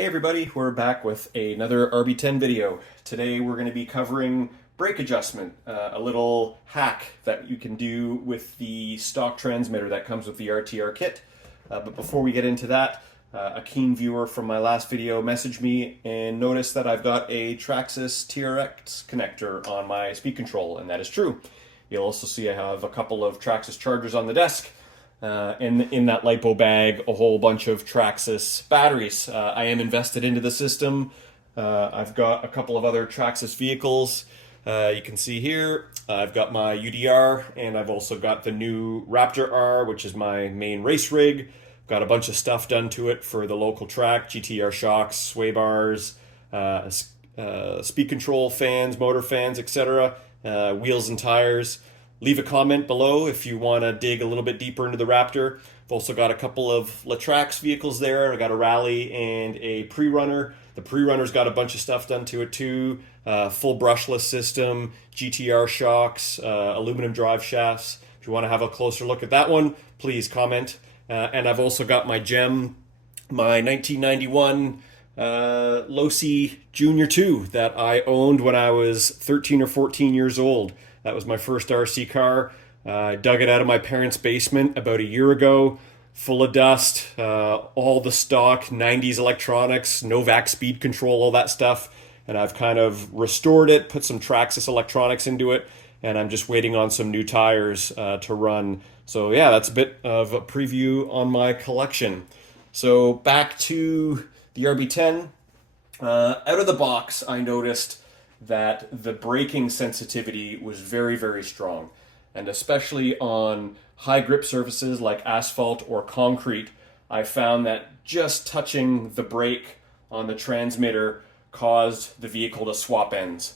Hey everybody, we're back with another RB10 video. Today we're going to be covering brake adjustment, a little hack that you can do with the stock transmitter that comes with the RTR kit. But before we get into that, a keen viewer from my last video messaged me and noticed that I've got a Traxxas TRX connector on my speed control, and that is true. You'll also see I have a couple of Traxxas chargers on the desk. In that LiPo bag, a whole bunch of Traxxas batteries. I am invested into the system. I've got a couple of other Traxxas vehicles. You can see here, I've got my UDR, and I've also got the new Raptor R, which is my main race rig. Got a bunch of stuff done to it for the local track, GTR shocks, sway bars, speed control fans, motor fans, etc., wheels and tires. Leave a comment below if you want to dig a little bit deeper into the Raptor. I've also got a couple of Traxxas vehicles there. I got a Rally and a Pre-Runner. The Pre-Runner's got a bunch of stuff done to it too. Full brushless system, GTR shocks, aluminum drive shafts. If you want to have a closer look at that one, please comment. And I've also got my gem, my 1991 Losi Junior 2 that I owned when I was 13 or 14 years old. That was my first RC car. I dug it out of my parents' basement about a year ago, full of dust, all the stock 90s electronics, Novak speed control, all that stuff. And I've kind of restored it, put some Traxxas electronics into it, and I'm just waiting on some new tires to run. So yeah, that's a bit of a preview on my collection. So back to the RB10. Out of the box, I noticed that the braking sensitivity was very, very strong. And especially on high grip surfaces like asphalt or concrete, I found that just touching the brake on the transmitter caused the vehicle to swap ends.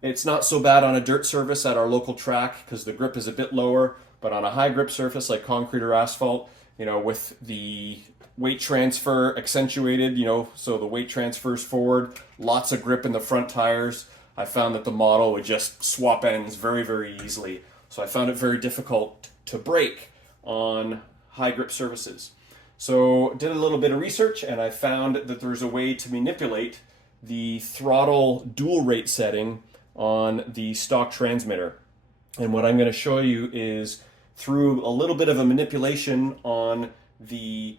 It's not so bad on a dirt surface at our local track because the grip is a bit lower, but on a high grip surface like concrete or asphalt, with the weight transfer accentuated, so the weight transfers forward, lots of grip in the front tires. I found that the model would just swap ends very, very easily. So I found it very difficult to brake on high grip surfaces. So did a little bit of research and I found that there's a way to manipulate the throttle dual rate setting on the stock transmitter. And what I'm going to show you is through a little bit of a manipulation on the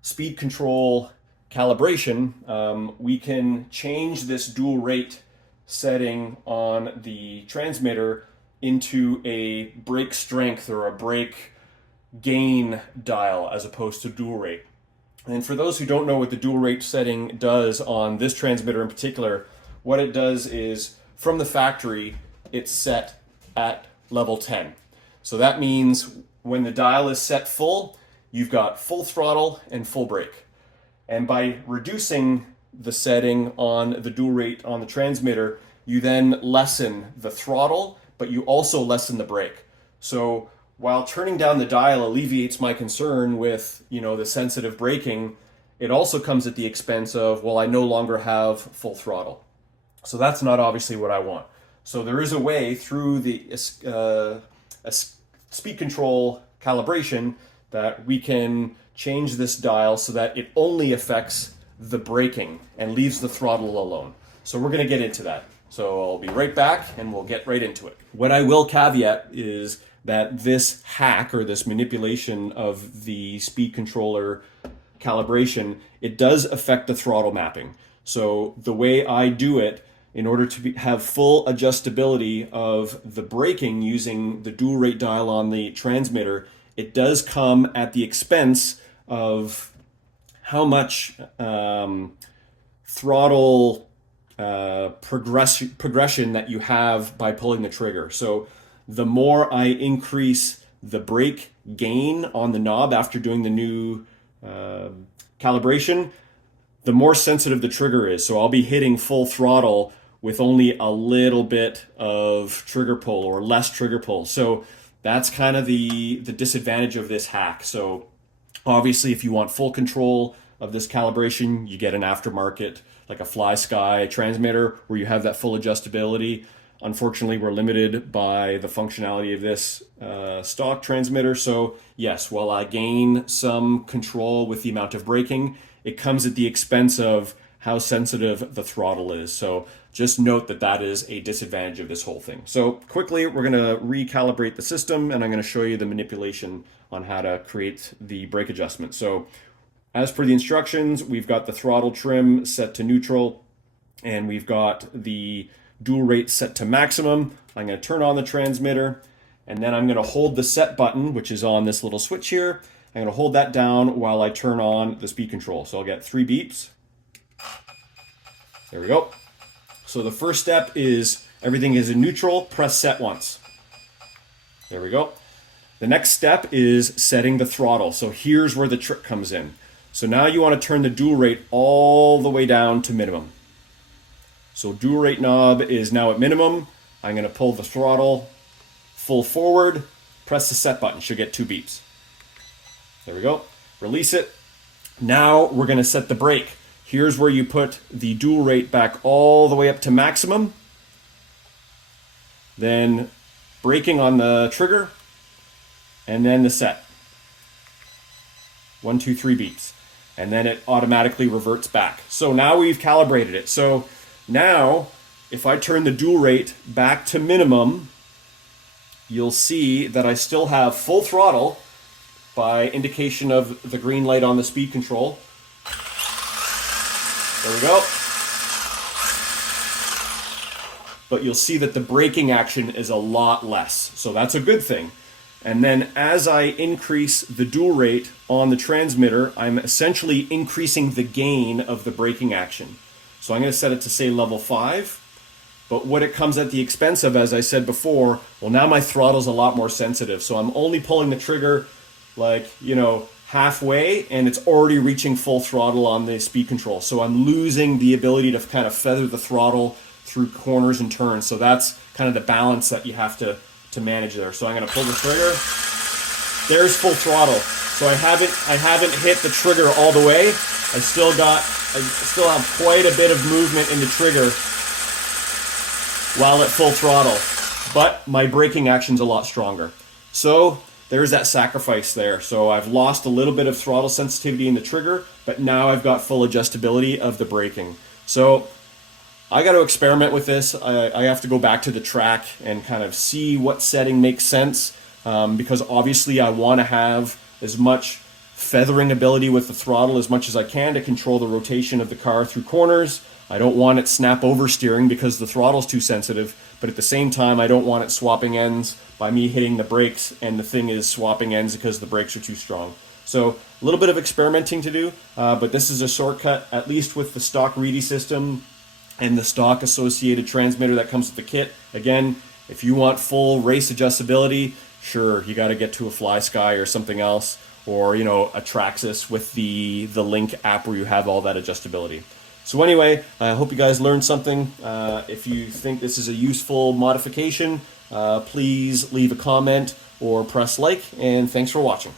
speed control calibration, we can change this dual rate setting on the transmitter into a brake strength or a brake gain dial as opposed to dual rate. And for those who don't know what the dual rate setting does on this transmitter in particular, what it does is from the factory, it's set at level 10. So that means when the dial is set full, you've got full throttle and full brake. And by reducing the setting on the dual rate on the transmitter, you then lessen the throttle, but you also lessen the brake. So while turning down the dial alleviates my concern with, the sensitive braking, it also comes at the expense of, well, I no longer have full throttle. So that's not obviously what I want. So there is a way through the speed control calibration that we can change this dial so that it only affects the braking and leaves the throttle alone. So we're going to get into that. So I'll be right back and we'll get right into it. What I will caveat is that this hack or this manipulation of the speed controller calibration, it does affect the throttle mapping. So the way I do it, in order to have full adjustability of the braking using the dual rate dial on the transmitter, it does come at the expense of how much throttle progression that you have by pulling the trigger. So the more I increase the brake gain on the knob after doing the new calibration, the more sensitive the trigger is. So I'll be hitting full throttle with only a little bit of trigger pull or less trigger pull. So that's kind of the disadvantage of this hack. So obviously if you want full control of this calibration, you get an aftermarket, like a Fly Sky transmitter where you have that full adjustability. Unfortunately, we're limited by the functionality of this stock transmitter. So yes, while I gain some control with the amount of braking, it comes at the expense of how sensitive the throttle is. So just note that that is a disadvantage of this whole thing. So quickly, we're going to recalibrate the system, and I'm going to show you the manipulation on how to create the brake adjustment. So as per the instructions, we've got the throttle trim set to neutral, and we've got the dual rate set to maximum. I'm going to turn on the transmitter, and then I'm going to hold the set button, which is on this little switch here. I'm going to hold that down while I turn on the speed control. So I'll get 3 beeps. There we go. So the first step is everything is in neutral, press set once. There we go. The next step is setting the throttle. So here's where the trick comes in. So now you want to turn the dual rate all the way down to minimum. So dual rate knob is now at minimum. I'm going to pull the throttle full forward, press the set button. Should get 2 beeps. There we go. Release it. Now we're going to set the brake. Here's where you put the dual rate back all the way up to maximum. Then braking on the trigger, and then the set. 1, 2, 3 beeps. And then it automatically reverts back. So now we've calibrated it. So now, if I turn the dual rate back to minimum, you'll see that I still have full throttle by indication of the green light on the speed control. There we go. But you'll see that the braking action is a lot less. So that's a good thing. And then as I increase the dual rate on the transmitter, I'm essentially increasing the gain of the braking action. So I'm going to set it to say level 5. But what it comes at the expense of, as I said before, well, now my throttle's a lot more sensitive. So I'm only pulling the trigger like, halfway, and it's already reaching full throttle on the speed control. So I'm losing the ability to kind of feather the throttle through corners and turns. So that's kind of the balance that you have to manage there. So I'm going to pull the trigger. There's full throttle. So I haven't hit the trigger all the way. I still have quite a bit of movement in the trigger while at full throttle, but my braking action's a lot stronger. So there's that sacrifice there. So I've lost a little bit of throttle sensitivity in the trigger, but now I've got full adjustability of the braking. So I got to experiment with this. I have to go back to the track and kind of see what setting makes sense, because obviously I want to have as much feathering ability with the throttle as much as I can to control the rotation of the car through corners. I don't want it snap oversteering because the throttle's too sensitive, but at the same time I don't want it swapping ends by me hitting the brakes and the thing is swapping ends because the brakes are too strong. So a little bit of experimenting to do, but this is a shortcut, at least with the stock Reedy system and the stock associated transmitter that comes with the kit. Again, if you want full race adjustability, sure, you got to get to a FlySky or something else, or a Traxxas with the Link app where you have all that adjustability. So anyway, I hope you guys learned something. If you think this is a useful modification, please leave a comment or press like, and thanks for watching.